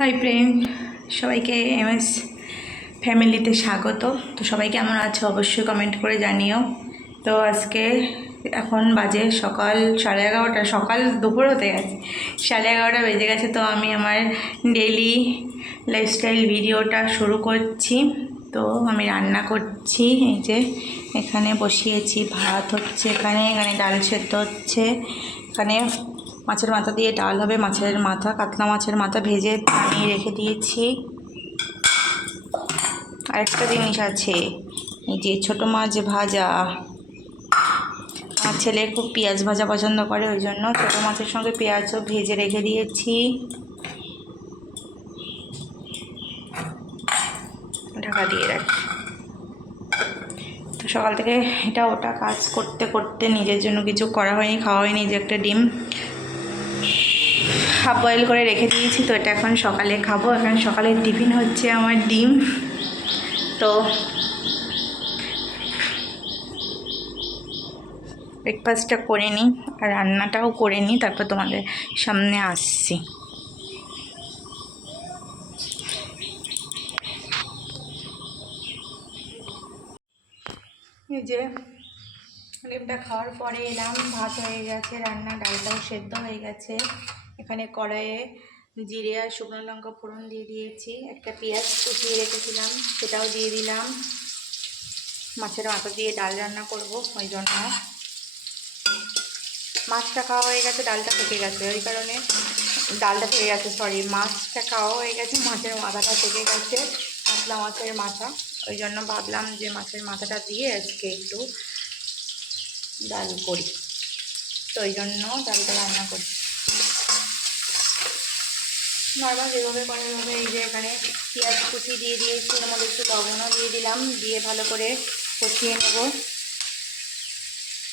Hi friend, সবাইকে MS ফ্যামিলিতে স্বাগত। তো সবাই কেমন আছে অবশ্যই কমেন্ট করে জানিও। তো আজকে এখন বাজে সকাল 11:30, সকাল দুপুর হতে গেছে, 11:30 বেজে গেছে। তো আমি আমার ডেইলি লাইফস্টাইল ভিডিওটা শুরু করছি। তো আমি রান্না করছি, এই যে এখানে বসিয়েছি, ভাত হচ্ছে, এখানে ডাল সেদ্ধ হচ্ছে, এখানে মাছের মাথা দিয়ে ডাল হবে, মাছের মাথা, কাতলা মাছের মাথা ভেজে নামিয়ে রেখে দিয়েছি। আরেকটা জিনিস আছে, এই যে ছোটো মাছ ভাজা। আমার ছেলে খুব পেঁয়াজ ভাজা পছন্দ করে, ওই জন্য ছোটো মাছের সঙ্গে পেঁয়াজও ভেজে রেখে দিয়েছি। ঢাকা দিয়ে রাখি। তো সকাল থেকে এটা ওটা কাজ করতে করতে নিজের জন্য কিছু করা হয়নি, খাওয়া হয়নি। যে একটা ডিম হাফ বয়েল করে রেখে দিয়েছি, তো এটা এখন সকালে খাবো। এখন সকালের টিফিন হচ্ছে আমার ডিম। তো ব্রেকফাস্টটা করে নিই আর রান্নাটাও করে নিই, তারপর তোমাদের সামনে আসছি। এই যে ডিমটা খাওয়ার পরে এলাম, ভাত হয়ে গেছে, রান্না ডালটাও সেদ্ধ হয়ে গেছে। এখানে কড়াইয়ে জিরে আর শুকনো লঙ্কা ফোড়ন দিয়ে দিয়েছি, একটা পেঁয়াজ কুচিয়ে রেখেছিলাম সেটাও দিয়ে দিলাম। মাছের মাথা দিয়ে ডাল রান্না করব, ওই জন্য মাছটা খাওয়া হয়ে গেছে, ডালটা থেকে গেছে, ওই কারণে ডালটা থেকে গেছে, সরি, মাছটা খাওয়া হয়ে গেছে, মাছের মাথাটা থেকে গেছে, কাতলা মাছের মাথা। ওই জন্য ভাবলাম যে মাছের মাথাটা দিয়ে আজকে একটু ডাল করি, তো ওই জন্য ডালটা রান্না করি নর্মাল যেভাবে করে এভাবে। এই যে এখানে পেঁয়াজ কুচি দিয়ে দিয়েছি, এর মধ্যে একটু লবণও দিয়ে দিলাম, দিয়ে ভালো করে কষিয়ে নেব।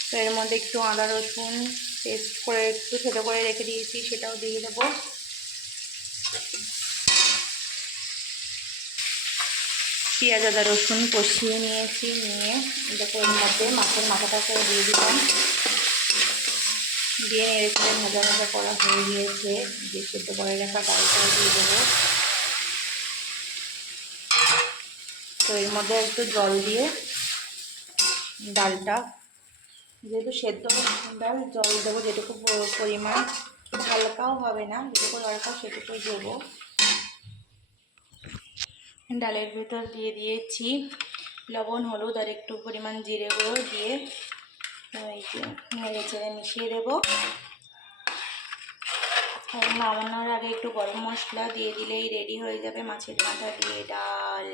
তো এর মধ্যে একটু আদা রসুন পেস্ট করে একটু ছোটো করে রেখে দিয়েছি, সেটাও দিয়ে দেবো। পেঁয়াজ আদা রসুন কষিয়ে নিয়েছি, নিয়ে দেখো এর মধ্যে মাছের মাথাটাকে দিয়ে দিলাম, দিয়ে নেড়ে ভাজা ভাজা করা হয়ে গিয়েছে। যে সেদ্ধ করে রাখা ডালটাও দিয়ে দেবো। তো এর মধ্যে একটু জল দিয়ে ডালটা, যেহেতু সেদ্ধ ডাল, জল দেবো যেটুকু পরিমাণ, হালকাও হবে না, যেটুকু দরকার সেটুকুই দেবো। ডালের ভেতর দিয়ে দিয়েছি লবণ, হলুদ আর একটু পরিমাণ জিরে গুঁড়ো দিয়ে নেড়ে চেড়ে মিশিয়ে দেবো। আর নামানোর আগে একটু গরম মশলা দিয়ে দিলেই রেডি হয়ে যাবে মাছের মাথা দিয়ে ডাল।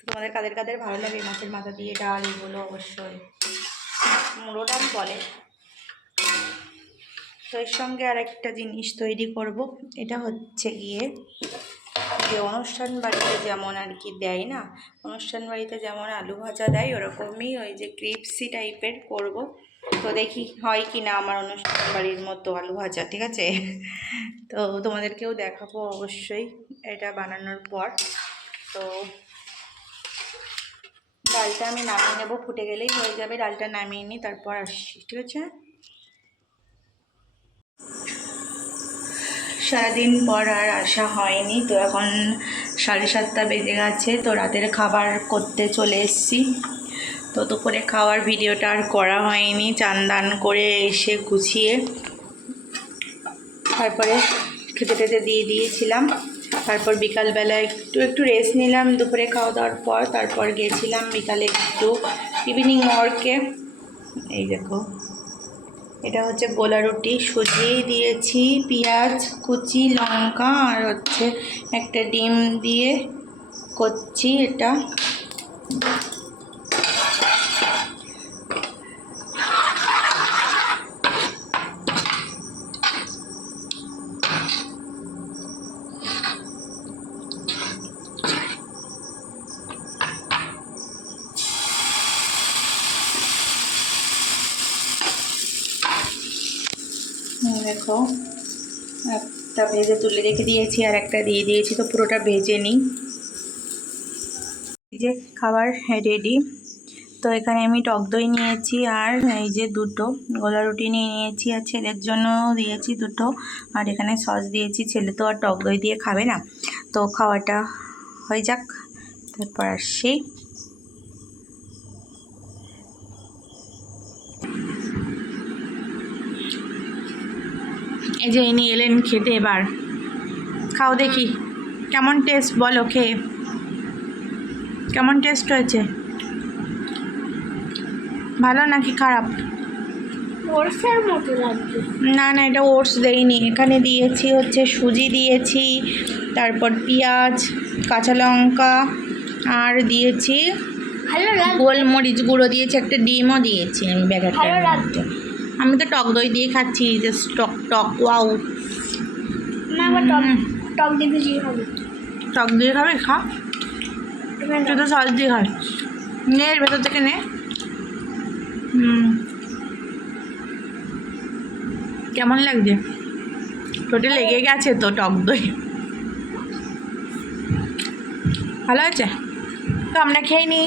তোমাদের কাদের কাদের ভালো লাগে মাছের মাথা দিয়ে ডাল, এগুলো অবশ্যই মুড়ো ডাল বলে। তো এর সঙ্গে আর একটা জিনিস তৈরি করব, এটা হচ্ছে গিয়ে যে অনুষ্ঠান বাড়িতে যেমন আর কি দেয় না, অনুষ্ঠান বাড়িতে যেমন আলু ভাজা দেয়, ওরকমই ওই যে ক্রিপসি টাইপের করব। তো দেখি হয় কি না আমার অনুষ্ঠান বাড়ির মতো আলু ভাজা, ঠিক আছে? তো তোমাদেরকেও দেখাবো অবশ্যই এটা বানানোর পর। তো ডালটা আমি নামিয়ে নেব, ফুটে গেলেই হয়ে যাবে। ডালটা নামিয়ে নিই, তারপর আসছি, ঠিক আছে? সারাদিন পর আর আসা হয়নি, তো এখন 7:30 বেজে গেছে। তো রাতের খাবার করতে চলে এসেছি। তো দুপুরে খাওয়ার ভিডিওটা আর করা হয়নি, চান দান করে এসে গুছিয়ে তারপরে খেতে টেতে দিয়ে দিয়েছিলাম। তারপর বিকালবেলা একটু রেস্ট নিলাম দুপুরে খাওয়া দাওয়ার পর। তারপর গিয়েছিলাম বিকালে একটু ইভিনিং ওয়ার্কে। এই দেখো, এটা হচ্ছে গোলা রুটি, সুজি দিয়েছি, পেঁয়াজ কুচি, লঙ্কা আর হচ্ছে একটা ডিম দিয়ে করছি এটা। দেখো, একটা ভেজে তুলে রেখে দিয়েছি আর একটা দিয়ে দিয়েছি, তো পুরোটা ভেজে নিই। এই যে খাবার রেডি, তো এখানে আমি টক দই নিয়েছি আর এই যে দুটো গোলা রুটি নিয়ে নিয়েছি, আর ছেলের জন্য দিয়েছি দুটো, আর এখানে সস দিয়েছি। ছেলে তো আর টক দই দিয়ে খাবে না, তো খাওয়াটা হয়ে যাক তারপর আসছি। এই যে ইনি এলেন খেতে, এবার খাও দেখি কেমন টেস্ট, বলো খেয়ে কেমন টেস্ট হয়েছে, ভালো নাকি খারাপ? ওটসের মতো লাগছে। না না, এটা ওটস দেইনি, এখানে দিয়েছি হচ্ছে সুজি দিয়েছি, তারপর পেঁয়াজ, কাঁচা লঙ্কা, আর দিয়েছি ভালো লাগছে। গোলমরিচ গুঁড়ো দিয়েছি, একটা ডিমও দিয়েছি আমি ব্যাগেরটা। ভালো লাগছে। আমি তো টক দই দিয়ে খাচ্ছি, জাস্ট টক টক, ওয়াও। না আবার টক দিতে দিয়ে হবে। টক দিয়ে খাবে, খা, তুই তো সস দিয়ে খাস, নে এর ভেতর থেকে নে। কেমন লাগছে? ঠোঁটে লেগে গেছে তো টক দই, ভালো আছে তো আমরা খেয়ে নিই।